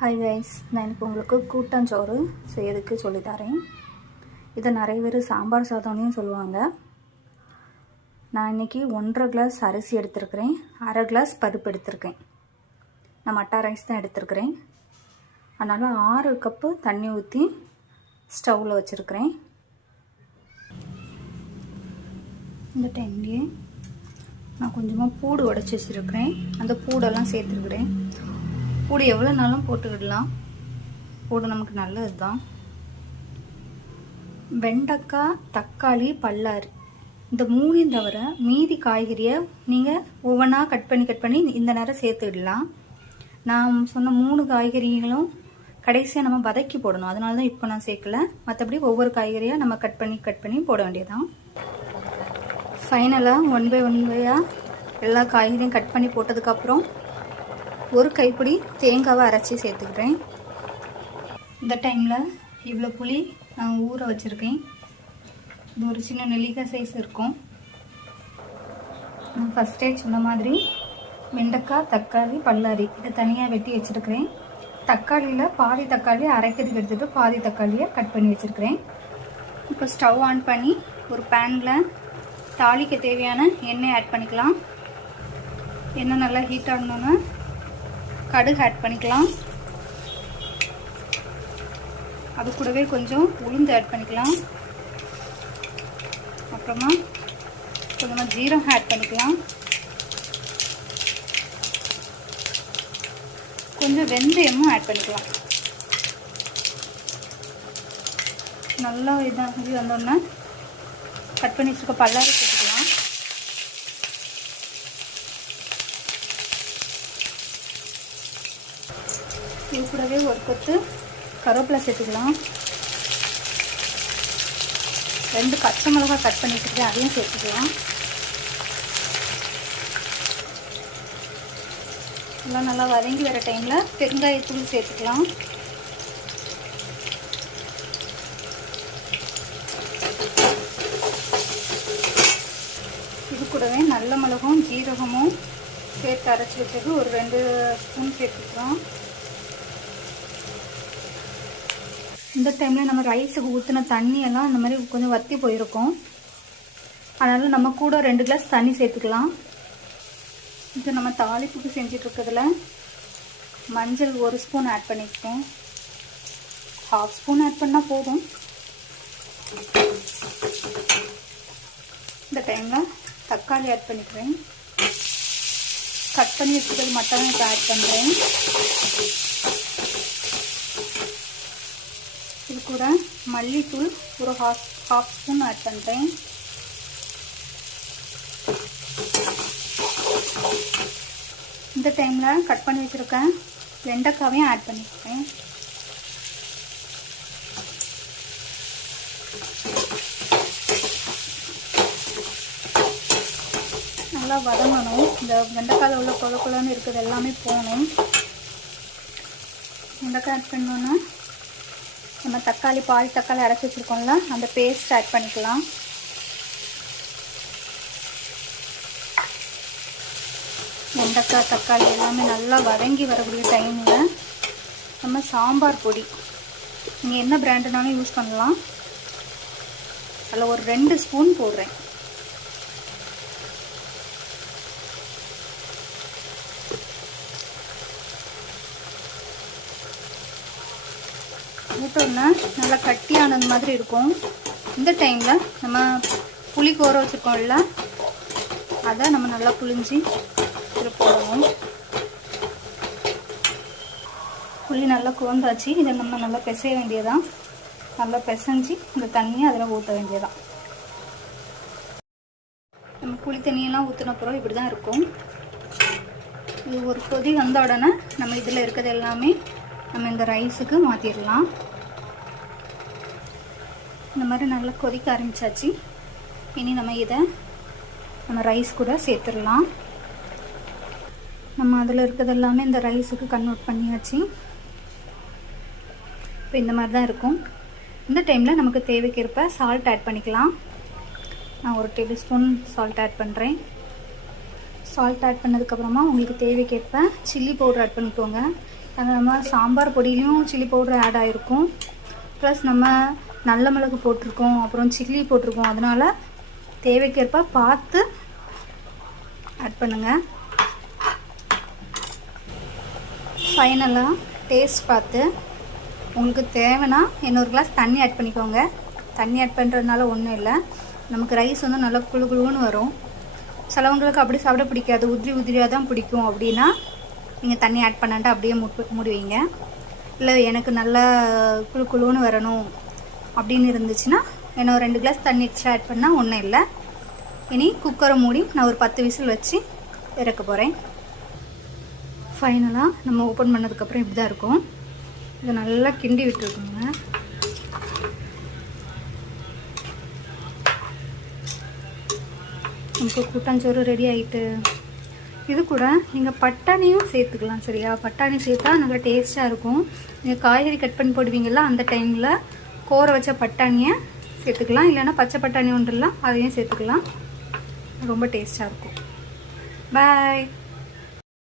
Hi guys, நான் இப்போ உங்களுக்கு கூட்டாஞ்சோறு செய்யறதுக்கு சொல்லித்தரேன். இதை நிறைய பேர் சாம்பார் சாதம்னு சொல்லுவாங்க. நான் இன்றைக்கி 1.5 கிளாஸ் அரிசி எடுத்துருக்கிறேன், 1/2 கிளாஸ் பருப்பு எடுத்திருக்கேன். நான் மட்டா ரைஸ் தான் எடுத்துருக்கிறேன். அதனால் 6 கப்பு தண்ணி ஊற்றி ஸ்டவ்வில் வச்சுருக்கிறேன். இந்த டைம்லேயே நான் கொஞ்சமாக பூடு உடைச்சி வச்சுருக்கிறேன். அந்த பூடெல்லாம் சேர்த்துருக்குறேன். பூடு எவ்வளோ நாளும் போட்டுக்கிடலாம். பூடு நமக்கு நல்லது தான். வெண்டைக்காய், தக்காளி, பல்லாரி இந்த 3 தவிர மீதி காய்கறியை நீங்கள் ஒவ்வொன்றா கட் பண்ணி இந்த நேரம் சேர்த்துக்கிடலாம். நான் சொன்ன 3 காய்கறிகளும் கடைசியாக நம்ம வதக்கி போடணும். அதனால தான் இப்போ நான் சேர்க்கல. மற்றபடி ஒவ்வொரு காய்கறியாக நம்ம கட் பண்ணி போட வேண்டியதான். ஃபைனலாக 1 பை 1 எல்லா காய்கறியும் கட் பண்ணி போட்டதுக்கப்புறம் ஒரு கைப்பிடி தேங்காவை அரைச்சி சேர்த்துக்கிறேன். இந்த டைமில் இவ்வளோ புளி நான் ஊற வச்சுருக்கேன். இது ஒரு சின்ன நெல்லிக்காய் சைஸ் இருக்கும். நான் ஃபஸ்ட்டே சொன்ன மாதிரி வெண்டைக்காய், தக்காளி, பல்லாரி இதை தனியாக வெட்டி வச்சுருக்கிறேன். தக்காளியில் பாதி தக்காளி அரைக்கிறதுக்கு எடுத்துகிட்டு பாதி தக்காளியை கட் பண்ணி வச்சுருக்கிறேன். இப்போ ஸ்டவ் ஆன் பண்ணி ஒரு பேனில் தாளிக்க தேவையான எண்ணெய் ஆட் பண்ணிக்கலாம். எண்ணெய் நல்லா ஹீட் ஆகணுன்னு கடுகு ஆட் பண்ணிக்கலாம். அது கூடவே கொஞ்சம் உளுந்து ஆட் பண்ணிக்கலாம். அப்புறமா கொஞ்சமாக ஜீரகம் ஆட் பண்ணிக்கலாம். கொஞ்சம் வெந்தயமும் ஆட் பண்ணிக்கலாம். நல்லா இதாக வந்தோடனே கட் பண்ணி வச்சுருக்க பல்லாரி சேர்த்துக்கலாம். இது கூடவே ஒரு கொத்து கருவேப்பிலை சேர்த்துக்கலாம். 2 பச்சை மிளகாய் கட் பண்ணி வச்சுருக்கேன், அதையும் சேர்த்துக்கலாம். எல்லாம் நல்லா வதங்கி வர டைமில் பெருங்காயத்தூள் சேர்த்துக்கலாம். இது கூடவே நல்ல மிளகும் ஜீரகமும் சேர்த்து அரைச்சி வச்சது ஒரு 2 ஸ்பூன் சேர்த்துக்கலாம். இந்த டைமில் நம்ம ரைஸுக்கு ஊற்றின தண்ணியெல்லாம் அந்த மாதிரி கொஞ்சம் வற்றி போயிருக்கும். அதனால் நம்ம கூட 2 கிளாஸ் தண்ணி சேர்த்துக்கலாம். இது நம்ம தாளிப்புக்கு செஞ்சிட்ருக்கிறதுல மஞ்சள் 1 ஸ்பூன் ஆட் பண்ணியிருக்கேன். 1/2 ஸ்பூன் ஆட் பண்ணால் போதும். இந்த டைமில் தக்காளி ஆட் பண்ணிக்கிறேன். கட் பண்ணி வச்சுக்கிறது மட்டும் இப்போ ஆட் பண்ணுறேன். இது கூட மல்லித்தூள் ஒரு ஹாஃப் ஸ்பூன் ஆட் பண்ணுறேன். இந்த டைமில் கட் பண்ணி வச்சுருக்கேன் வெண்டைக்காவையும் ஆட் பண்ணிக்கிறேன். நல்லா வதங்கணும். இந்த வெண்டைக்காயில் உள்ள கொலன்னு இருக்கிறது எல்லாமே போகணும். வெண்டைக்காய் ஆட் பண்ணோன்னா நம்ம தக்காளி பாதி தக்காளி அரைச்சி வச்சுருக்கோம்ல, அந்த பேஸ்ட் ஆட் பண்ணிக்கலாம். வெண்டைக்காய் தக்காளி எல்லாமே நல்லா வதங்கி வரக்கூடிய டைமில் நம்ம சாம்பார் பொடி நீங்கள் என்ன பிராண்டுனாலும் யூஸ் பண்ணலாம். அதில் ஒரு 2 ஸ்பூன் போடுறேன். ஊட்டோன்னா நல்லா கட்டியானது மாதிரி இருக்கும். இந்த டைமில் நம்ம புளி கோர வச்சுருக்கோம்ல, அதை நம்ம நல்லா புளிஞ்சு இதில் போடணும். புளி நல்லா கோந்தாச்சு. இதை நம்ம நல்லா பிசைய வேண்டியதான். நல்லா பிசைஞ்சு இந்த தண்ணியை அதில் ஊற்ற வேண்டியதான். நம்ம புளி தண்ணியெல்லாம் ஊற்றின அப்புறம் இப்படி தான் இருக்கும். இது ஒரு கொதி வந்த உடனே நம்ம இதில் இருக்கிறது எல்லாமே நம்ம இந்த ரைஸுக்கு மாற்றிடலாம். இந்த மாதிரி நல்லா கொதிக்க ஆரம்பிச்சாச்சு. இனி நம்ம இதை நம்ம ரைஸ் கூட சேர்த்துடலாம். நம்ம அதில் இருக்கிறது எல்லாமே இந்த ரைஸுக்கு கன்வெர்ட் பண்ணியாச்சு. இப்போ இந்த மாதிரி தான் இருக்கும். இந்த டைமில் நமக்கு தேவைக்கேற்ப சால்ட் ஆட் பண்ணிக்கலாம். நான் 1 டேபிள் ஸ்பூன் சால்ட் ஆட் பண்ணுறேன். சால்ட் ஆட் பண்ணதுக்கப்புறமா உங்களுக்கு தேவைக்கேற்ப சில்லி பவுடர் ஆட் பண்ணிக்கோங்க. அது நம்ம சாம்பார் பொடியிலையும் சில்லி பவுடர் ஆட் ஆகிருக்கும். ப்ளஸ் நம்ம நல்ல மிளகு போட்டிருக்கோம், அப்புறம் சில்லி போட்டிருக்கோம். அதனால் தேவைக்கேற்ப பார்த்து ஆட் பண்ணுங்கள். ஃபைனலாக டேஸ்ட் பார்த்து உங்களுக்கு தேவைன்னா இன்னொரு கிளாஸ் தண்ணி ஆட் பண்ணிக்கோங்க. தண்ணி ஆட் பண்ணுறதுனால ஒன்றும் இல்லை, நமக்கு ரைஸ் வந்து நல்லா குழு குழுன்னு வரும். சிலவங்களுக்கு அப்படி சாப்பிட பிடிக்காது, உதிரி உதிரியாக தான் பிடிக்கும். அப்படின்னா நீங்கள் தண்ணி ஆட் பண்ணான்ட்டு அப்படியே மூடி வைங்க. இல்லை எனக்கு நல்லா குழு குழுன்னு வரணும் அப்படின்னு இருந்துச்சுன்னா இன்னும் 2 கிளாஸ் தண்ணி எக்ஸ்ட்ரா ஆட் பண்ணால் ஒன்றும் இல்லை. இனி குக்கரை மூடி நான் ஒரு 10 விசில் வச்சு இறக்க போகிறேன். ஃபைனலாக நம்ம ஓப்பன் பண்ணதுக்கப்புறம் இப்படி தான் இருக்கும். இதை நல்லா கிண்டி விட்டுருக்கோங்க. நமக்கு கூட்டாஞ்சோறு ரெடி ஆகிட்டு. இது கூட நீங்கள் பட்டாணியும் சேர்த்துக்கலாம். சரியா, பட்டாணி சேர்த்தா நல்லா டேஸ்ட்டாக இருக்கும். நீங்கள் காய்கறி கட் பண்ணி போடுவீங்களா, அந்த டைமில் கோர வச்ச பட்டாணியை சேர்த்துக்கலாம். இல்லைன்னா பச்சை பட்டாணி ஒன்றுலாம் அதையும் சேர்த்துக்கலாம். ரொம்ப டேஸ்ட்டாக இருக்கும். பாய்.